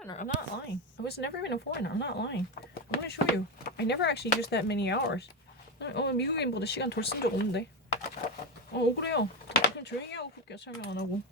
foreigner. I'm not lying. I was never even a foreigner. I'm not lying. I'm gonna show you. I never actually used that many hours. 미국인보다 시간 덜 쓴 적 없는데. 억울해요. 그럼 조용히 하고 볼게요. 설명 안 하고.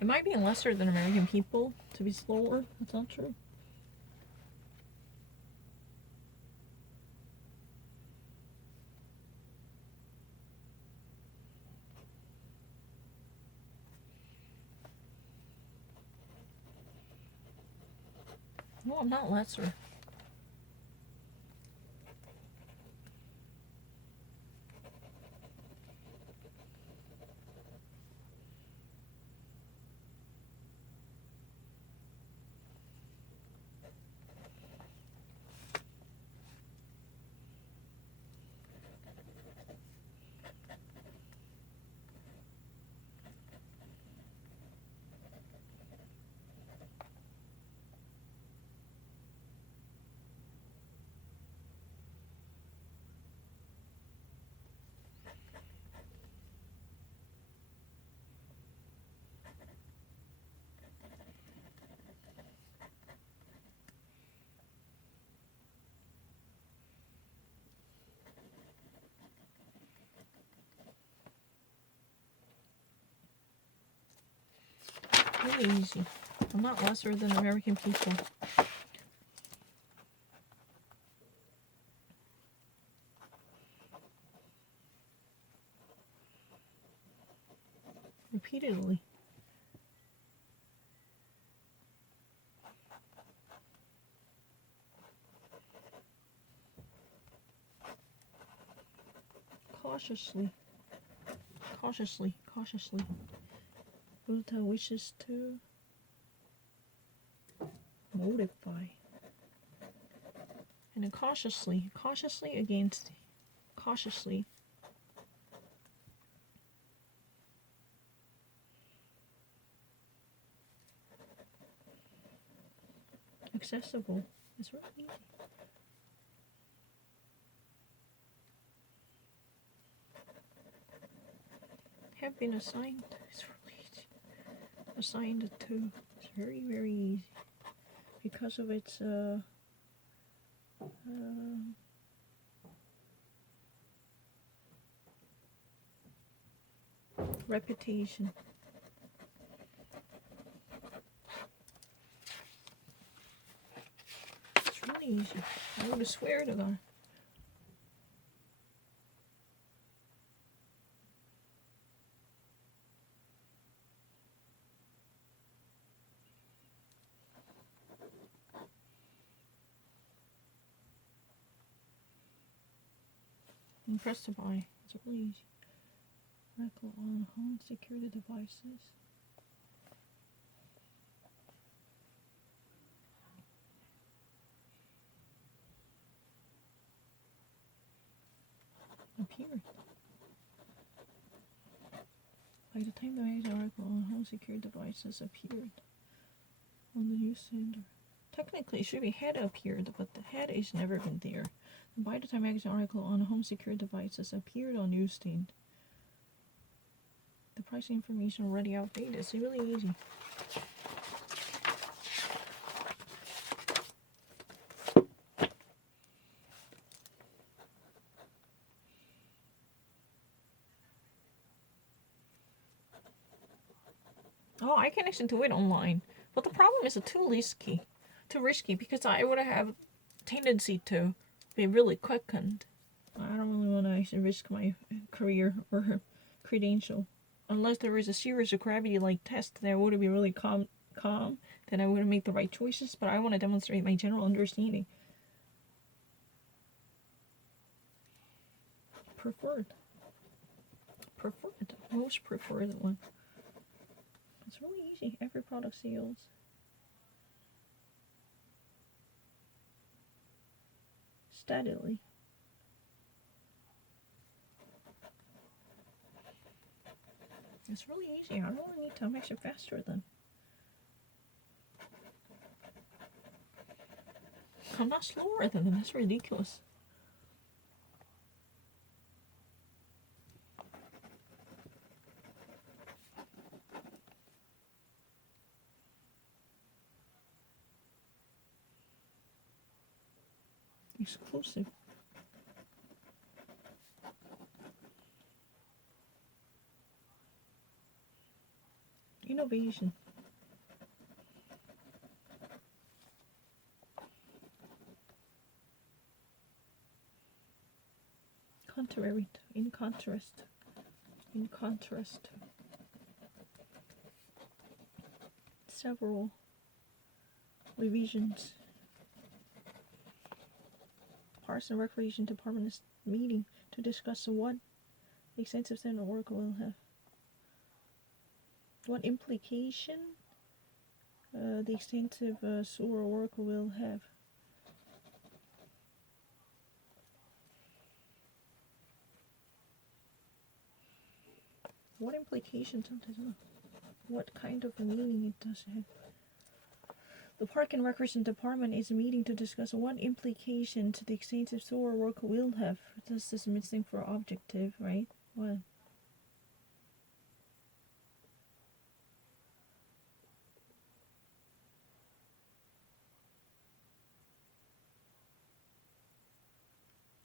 Am I being lesser than American people to be slower? That's not true. No, I'm not lesser. Really easy. I'm not lesser than American people. Repeatedly. Cautiously. Cautiously. Cautiously. Buddha wishes to modify. And then cautiously. Cautiously against. Cautiously. Accessible. It's really easy. Have been assigned. It's really easy. Assigned to. It's very, very easy. Because of its reputation. It's really easy. I would swear to God. And press to buy. It's really easy. Article on home security devices. Appeared. By the time the article on home security devices appeared on the news center. Technically, it should be had appeared, but the had is never been there. And by the time magazine article on home security devices appeared on newsstand, the price information already outdated. It's really easy. Oh, I can actually do it online. But the problem is it's too risky. Too risky because I would have tendency to be really quickened. I don't really want to actually risk my career or credential. Unless there is a series of gravity-like tests that would be really calm, then I would make the right choices, but I want to demonstrate my general understanding. Preferred. Most preferred one. It's really easy. Every product sales. Steadily. It's really easy. I don't really need to make it faster than. I'm not slower than them. That's ridiculous. Exclusive. Innovation. Contrary. In contrast. Several revisions. Parks and Recreation Department is meeting to discuss what extensive center work will have. What implication the extensive sewer work will have. What implications? What kind of meaning it does have? The Park and Recreation Department is meeting to discuss what implications the extensive sewer work will have. This is missing for objective, right? What?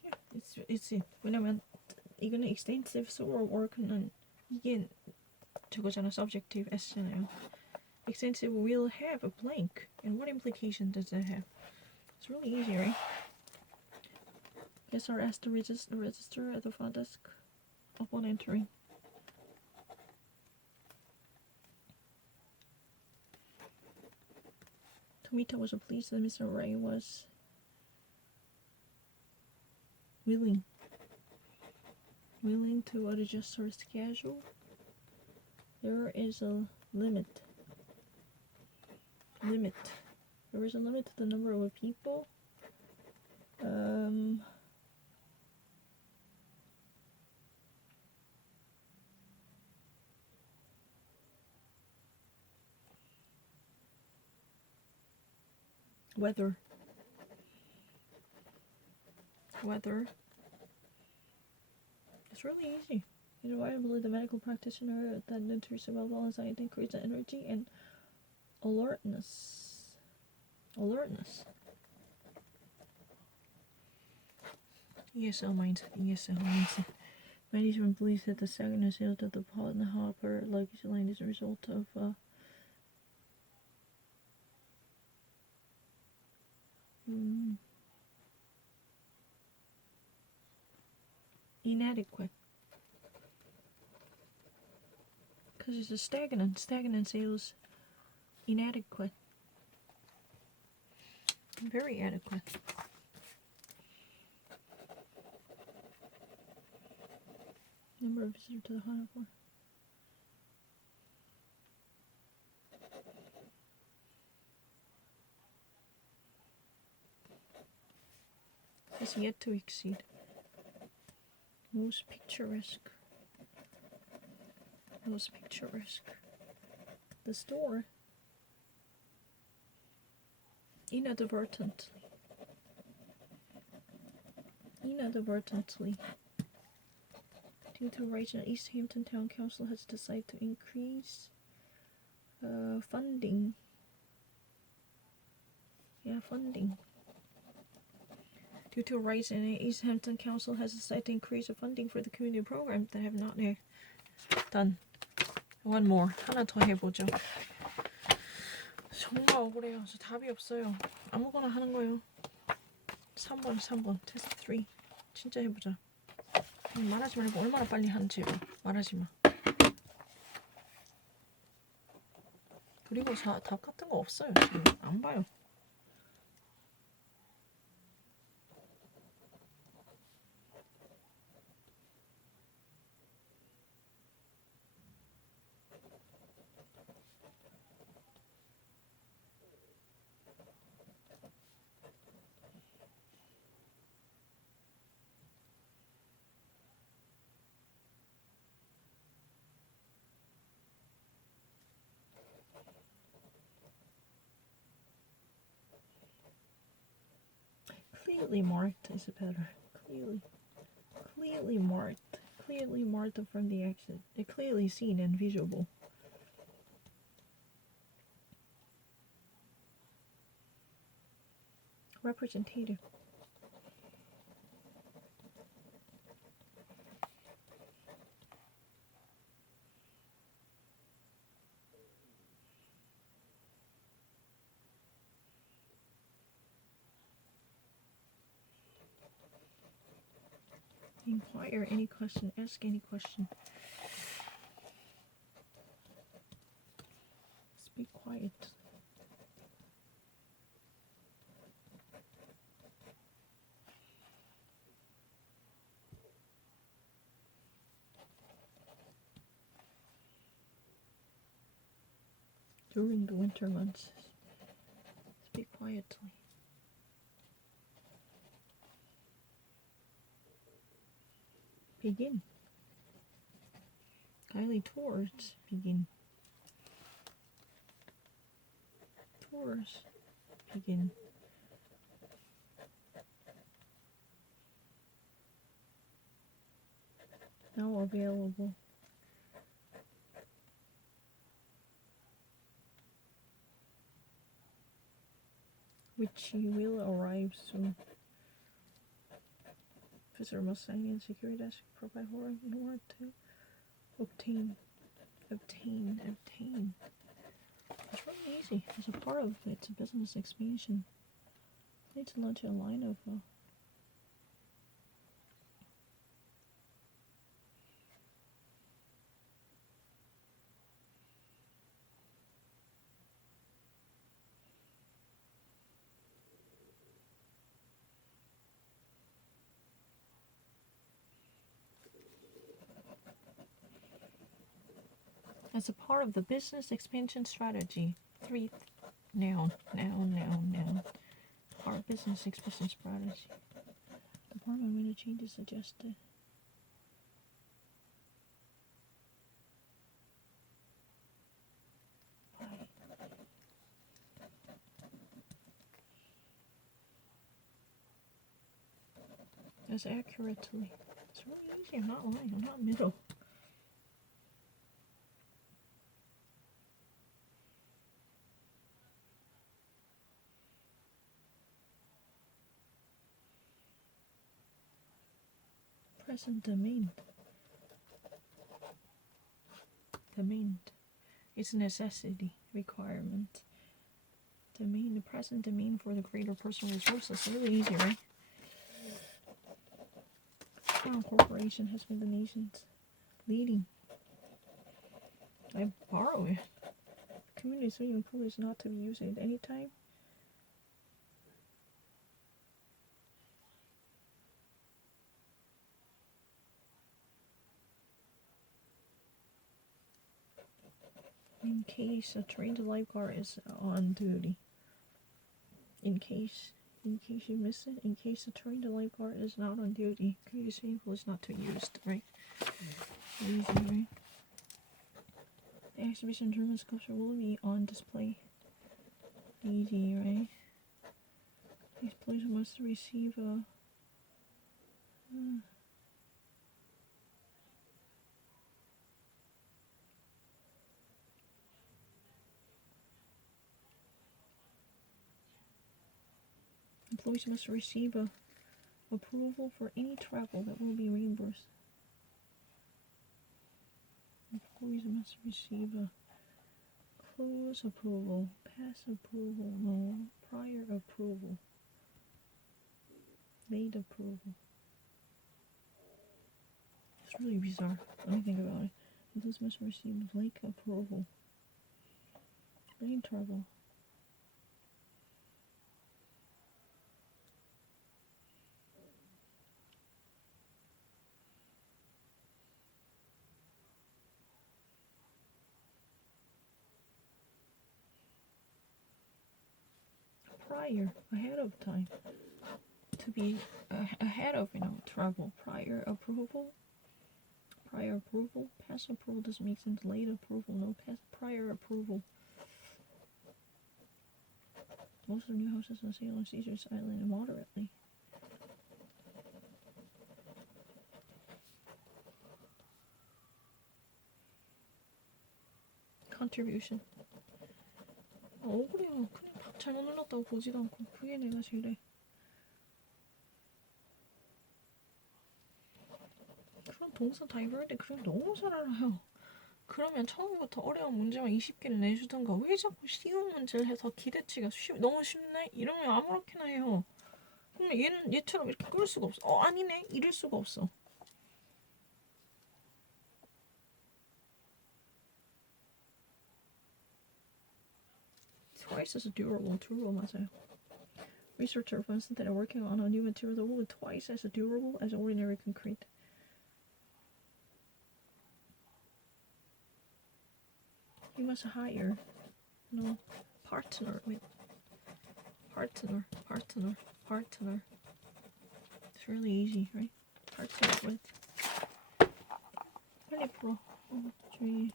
Yeah, it's 왜냐면 이거는 extensive sewer work는 이게 저거잖아, subjective S잖아요. Extensive will have a blank, and what implication does that have? It's really easy, right? Guests are asked to register at the front desk upon entering. Tomita was pleased that Mr. Ray was willing to adjust her schedule. There is a limit. There is a limit to the number of people. Weather. It's really easy. You know, I believe the medical practitioner that nurtures well anxiety, increases energy and alertness. ESL mindset. Management believes that the second sale of the pot and hopper luggage line is a result of inadequate. Because it's a stagnant sales. Inadequate. Very adequate. Number of visitors to the harbor. Is yet to exceed. Most picturesque. The store. Inadvertently. Due to regional East Hampton Town Council has decided to increase funding. Funding. Due to a rise in East Hampton Council has decided to increase the funding for the community program that have not yet done. One more. 하나 더 해보죠. 정말 억울해요. 저 답이 없어요. 아무거나 하는 거예요. 3번 테스트 3 진짜 해보자. 말하지 말고 얼마나 빨리 하는지 말하지 마. 그리고 답 같은 거 없어요. 지금 안 봐요. Clearly marked is better. Clearly marked. Clearly marked from the exit. Clearly seen and visible. Representative. Inquire any question, ask any question. Speak quiet. During the winter months, speak quietly. Begin. Kylie towards begin. Tours begin. Now available. Which will arrive soon. Visitor must sign in security desk, provide horror in order to obtain. It's really easy. As a part of its business expansion, need to launch a line of as a part of the business expansion strategy. 3 noun. Part of business expansion strategy. Department made changes suggested. As accurately. It's really easy. I'm not lying. I'm not middle. Present domain. Domain. It's a necessity, requirement. Domain, the present domain for the greater personal resources. Really easy, right? Crown Corporation has been the nation's leading. I borrow it. Community swimming pool is not to be used at any time. In case a trained lifeguard is on duty. In case you miss it, in case a trained lifeguard is not on duty, community swimming pool is not to be used, right? Easy, right? The exhibition German sculpture will be on display. Easy, right? These players must receive a employees must receive a approval for any travel that will be reimbursed. Employees must receive a close approval, pass approval, no, prior approval. Late approval. It's really bizarre when you think about it. This must receive late approval. Late trouble. Prior, ahead of time. To be ahead of, trouble. Prior approval. Prior approval. Past approval doesn't make sense. Late approval. No, past prior approval. Most of the new houses on sale on Caesar's Island moderately. Contribution. 억울해요. 그냥 막 잘못 눌렀다고 보지도 않고 그게 내가 제일해. 그런 동사 다 이럴 때 그냥 너무 잘 알아요. 그러면 처음부터 어려운 문제만 20개를 내주던가 왜 자꾸 쉬운 문제를 해서 기대치가 너무 쉽네? 이러면 아무렇게나 해요. 그러면 얘처럼 이렇게 끌 수가 없어. 아니네? 이럴 수가 없어. Twice as durable, durable 맞아요. Researcher finds that are working on a new material that will be twice as durable as ordinary concrete. You must hire partner with partner. It's really easy, right? Partner with. 빨리 풀어. 주의.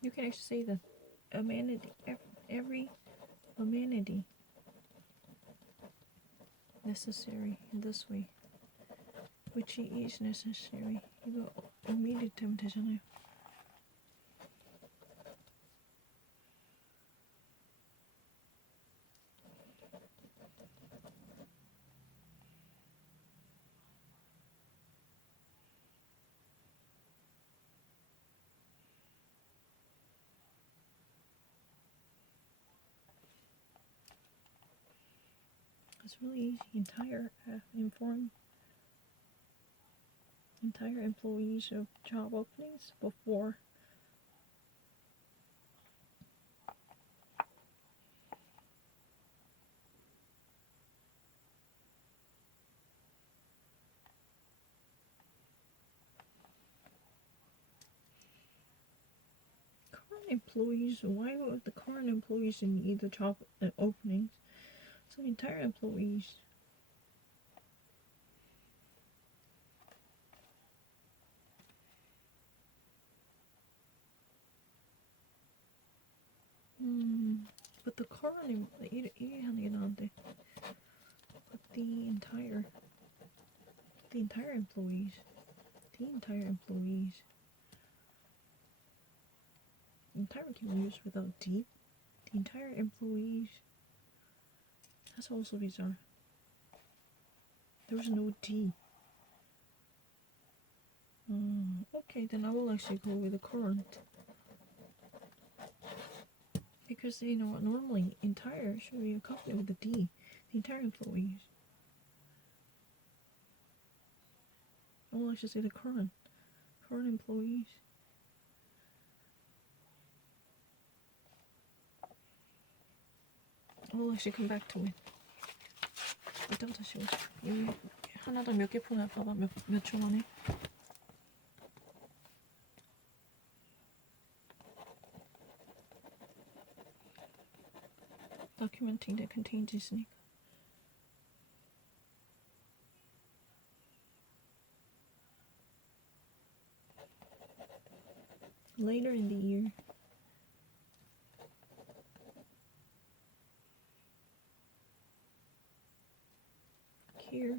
You can actually say that amenity, every amenity necessary in this way, which is necessary. 이거 omitted 되면 되잖아요. It's really easy. Entire employees of job openings before. Current employees. Why would the current employees need the job openings? So entire employees. But the current 이게 하는 게 나은데. But the entire employees. The entire employees. Entire can be used without D. The entire employees. That's also bizarre. There's no D. Okay, then I will actually go with the current. Because, you know what, normally entire should be accompanied with a D. The entire employees. I will actually say the current employees. I will actually come back to it. 이따가 다시 오자. 여기 하나당 몇 개 푸나 봐봐. 몇 초 만에. Documenting that contains 있으니까. later in the year. Here.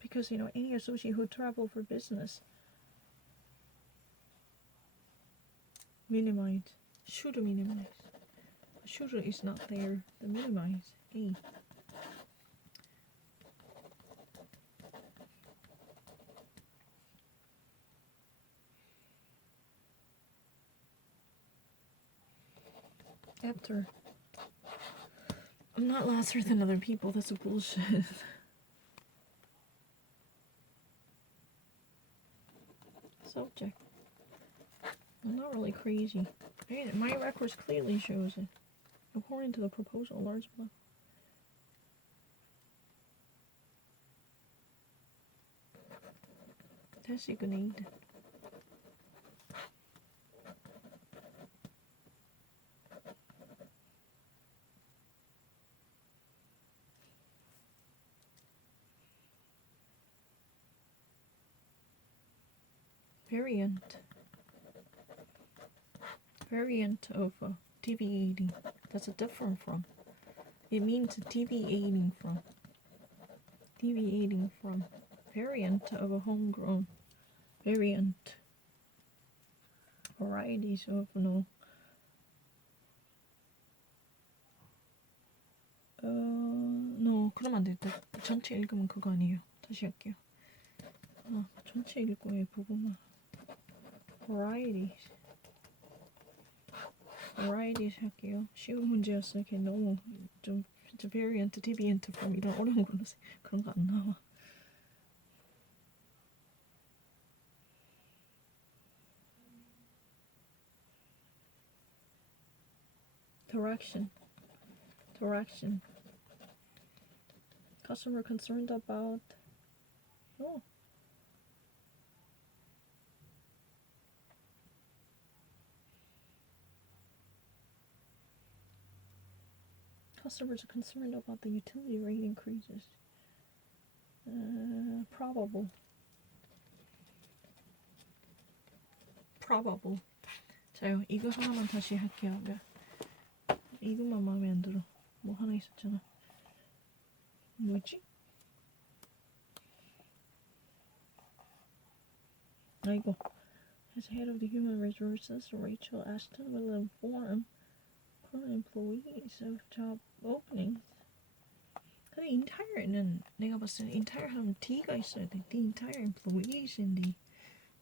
Because, any associate who travel for business, minimize, should minimize. Should is not there, the minimize, A. After. I'm not lesser than other people, that's a bullshit. Subject. I'm not really crazy. My records clearly shows it. According to the proposal, large block. Designate. Variant of deviating. That's a different from. It means deviating from. Deviating from. Variant of a homegrown. Variant. Varieties of no. No, 그러면 안 되겠다. 전체 읽으면 그거 아니에요. 다시 할게요. 전체 읽고 부분만. Varieties 할게요. 쉬운 문제였어요. 걔 너무 좀 진짜 variant, deviant from 이런 어려운 걸로 그런 거 안 나와. Direction. Customer concerned about. Customers are concerned about the utility rate increases. Probable. 자요, 이거 하나만 다시 할게요. 이것만 마음에 안 들어. 뭐 하나 있었잖아. 뭐지? 이거. As head of the human resources, Rachel Ashton will inform current employees of job openings. 근데 entire는 내가 봤을 때 entire 하면 D가 있어야 돼. The entire employees인데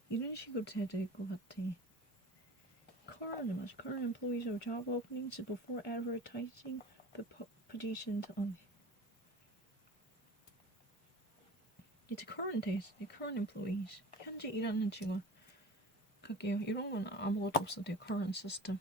이런 식으로 돼야 될 것 같아. Current employees of job openings before advertising the positions only. It's current employees. 현재 일하는 직원. 갈게요. 이런 건 아무것도 없어도 돼요. current system.